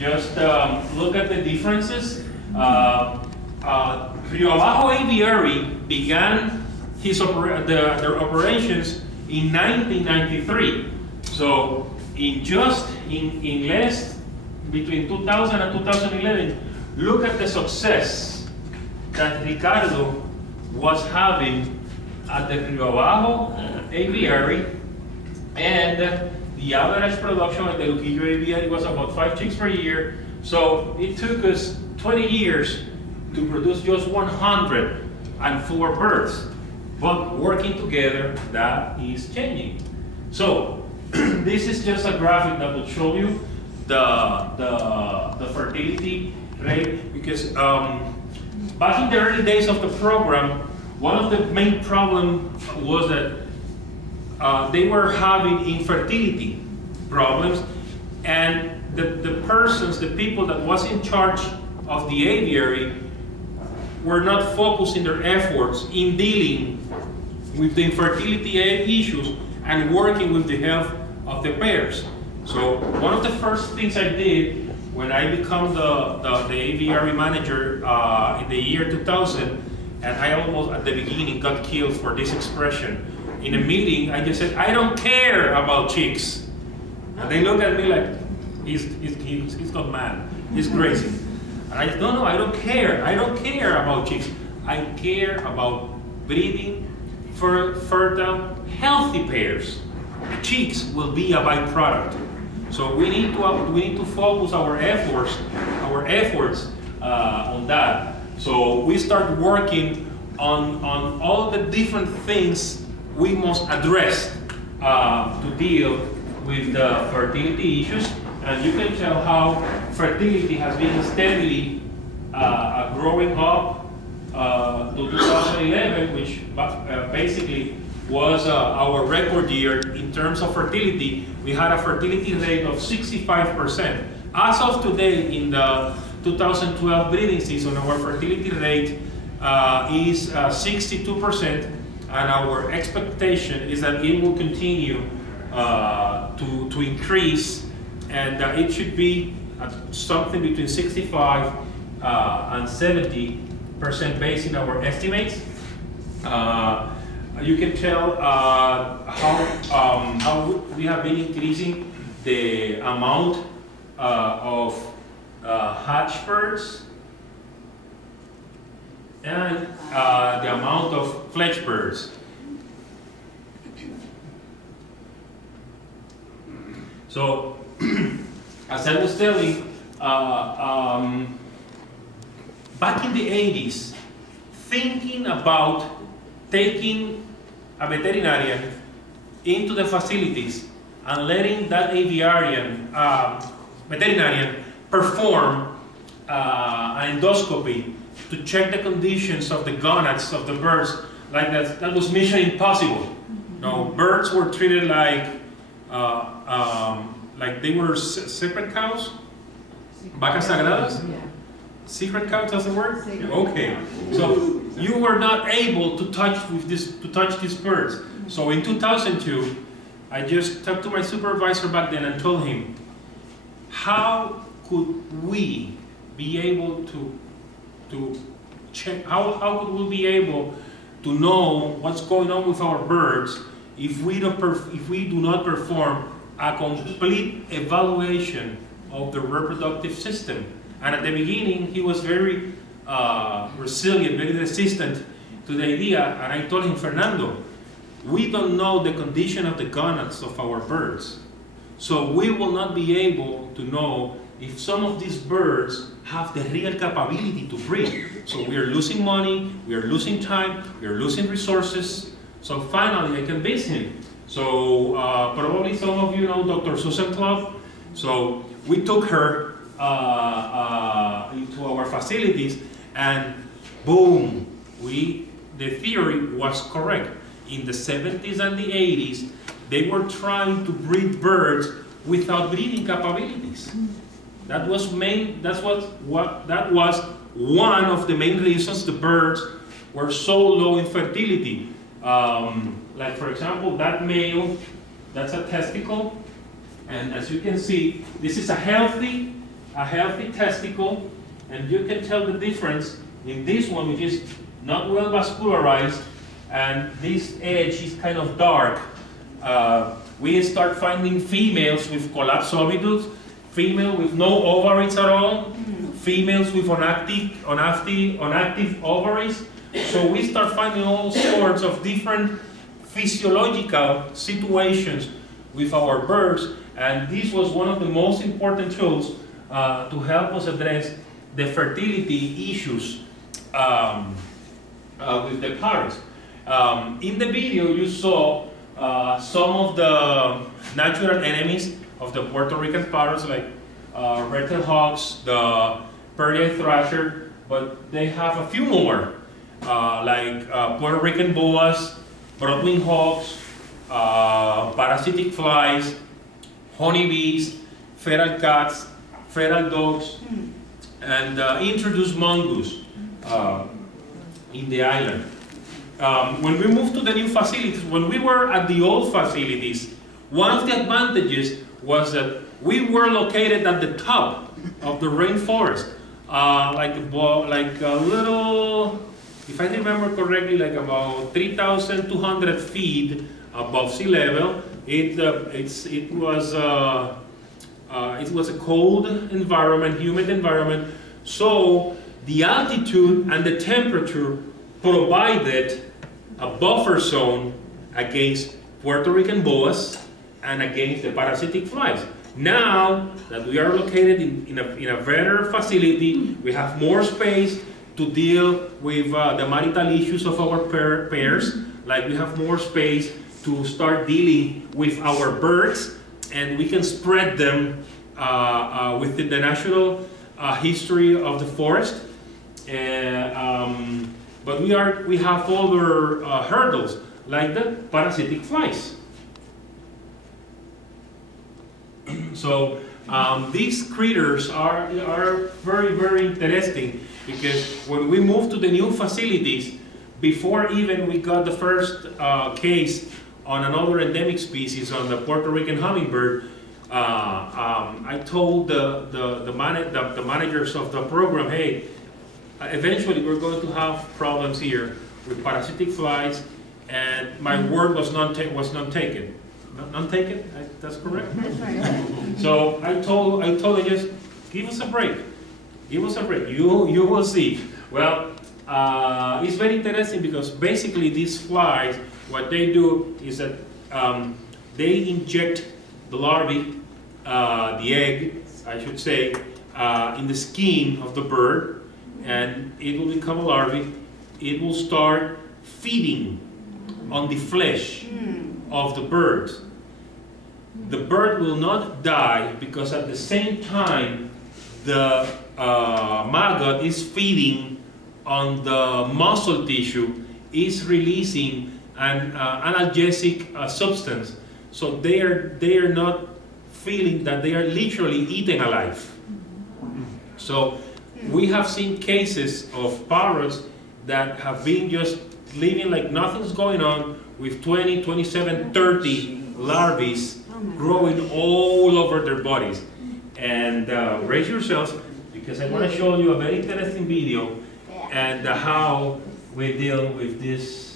just look at the differences. Rio Abajo Aviary began their operations in 1993. So in less between 2000 and 2011, look at the success that Ricardo was having at the Rio Abajo Aviary, and the average production at the Luquillo Aviary was about 5 chicks per year. So it took us 20 years to produce just 104 birds. But working together, that is changing. So this is just a graphic that will show you the fertility rate, because back in the early days of the program, one of the main problems was that they were having infertility problems, and the people that was in charge of the aviary were not focusing their efforts in dealing with the infertility issues and working with the health of the pairs. So one of the first things I did when I became the aviary manager in the year 2000, and I almost at the beginning got killed for this expression. In a meeting, I just said, I don't care about chicks. And they look at me like, he's got mad, he's crazy. And I said, no, I don't care. I don't care about chicks. I care about breeding for fertile, healthy pairs. Chicks will be a byproduct. So we need to focus our efforts on that. So we start working on all the different things we must address to deal with the fertility issues. And you can tell how fertility has been steadily growing up to 2011, which basically was our record year in terms of fertility. We had a fertility rate of 65%. As of today, in the 2012 breeding season, our fertility rate is 62%, and our expectation is that it will continue to increase, and it should be something between 65 and 70% based in our estimates. You can tell how we have been increasing the amount of hatch birds and the amount of fledged birds. So, as I was telling, back in the 80s, thinking about taking a veterinarian into the facilities and letting that veterinarian perform an endoscopy to check the conditions of the gonads of the birds, like that was mission impossible. No, birds were treated like they were secret cows, vacas sagradas. Secret cows, that's the word? Okay. So you were not able to touch these birds. So in 2002, I just talked to my supervisor back then and told him, how could we be able to check, how could we be able to know what's going on with our birds if we do not perform a complete evaluation of the reproductive system? And at the beginning, he was very resilient, very resistant to the idea. And I told him, Fernando, we don't know the condition of the gonads of our birds. So we will not be able to know if some of these birds have the real capability to breed. So we are losing money, we are losing time, we are losing resources. So finally, I convinced him. So probably some of you know Dr. Susan Club. So we took her into our facilities, and boom, the theory was correct. In the 70s and the 80s, they were trying to breed birds without breeding capabilities. That was one of the main reasons the birds were so low in fertility. Like for example, that male, that's a testicle, and as you can see, this is a healthy a healthy testicle, and you can tell the difference in this one, which is not well vascularized, and this edge is kind of dark. We start finding females with collapsed oviducts, female with no ovaries at all, females with inactive ovaries. So we start finding all sorts of different physiological situations with our birds, and this was one of the most important tools to help us address the fertility issues with the parrots. In the video you saw some of the natural enemies of the Puerto Rican parrots, like red-tailed hawks, the pearl thrasher, but they have a few more, like Puerto Rican boas, broadwing hawks, parasitic flies, honeybees, feral cats, feral dogs, and introduced mongoose in the island. When we moved to the new facilities, when we were at the old facilities, one of the advantages was that we were located at the top of the rainforest, like a little, if I remember correctly, like about 3,200 feet above sea level. It was a cold environment, humid environment, so the altitude and the temperature provided a buffer zone against Puerto Rican boas and against the parasitic flies. Now that we are located in a better facility, we have more space to deal with the marital issues of our pairs. Like, we have more space to start dealing with our birds, and we can spread them within the natural history of the forest. But we have other hurdles, like the parasitic flies. So these critters are very, very interesting, because when we moved to the new facilities, before even we got the first case on another endemic species, on the Puerto Rican hummingbird, I told the managers of the program, hey, eventually we're going to have problems here with parasitic flies, and my word was not taken. Non-taken? That's correct? That's right. So I told them, just give us a break. Give us a break. You will see. Well, it's very interesting, because basically these flies, what they do is that they inject the larvae, the egg, I should say, in the skin of the bird, and it will become a larvae. It will start feeding on the flesh of the bird. The bird will not die, because at the same time the maggot is feeding on the muscle tissue, is releasing an analgesic substance. So they are not feeling that they are literally eaten alive. So we have seen cases of parrots that have been just living like nothing's going on, with 20, 27, 30 larvae growing all over their bodies. And brace yourselves, because I want to show you a very interesting video and how we deal with this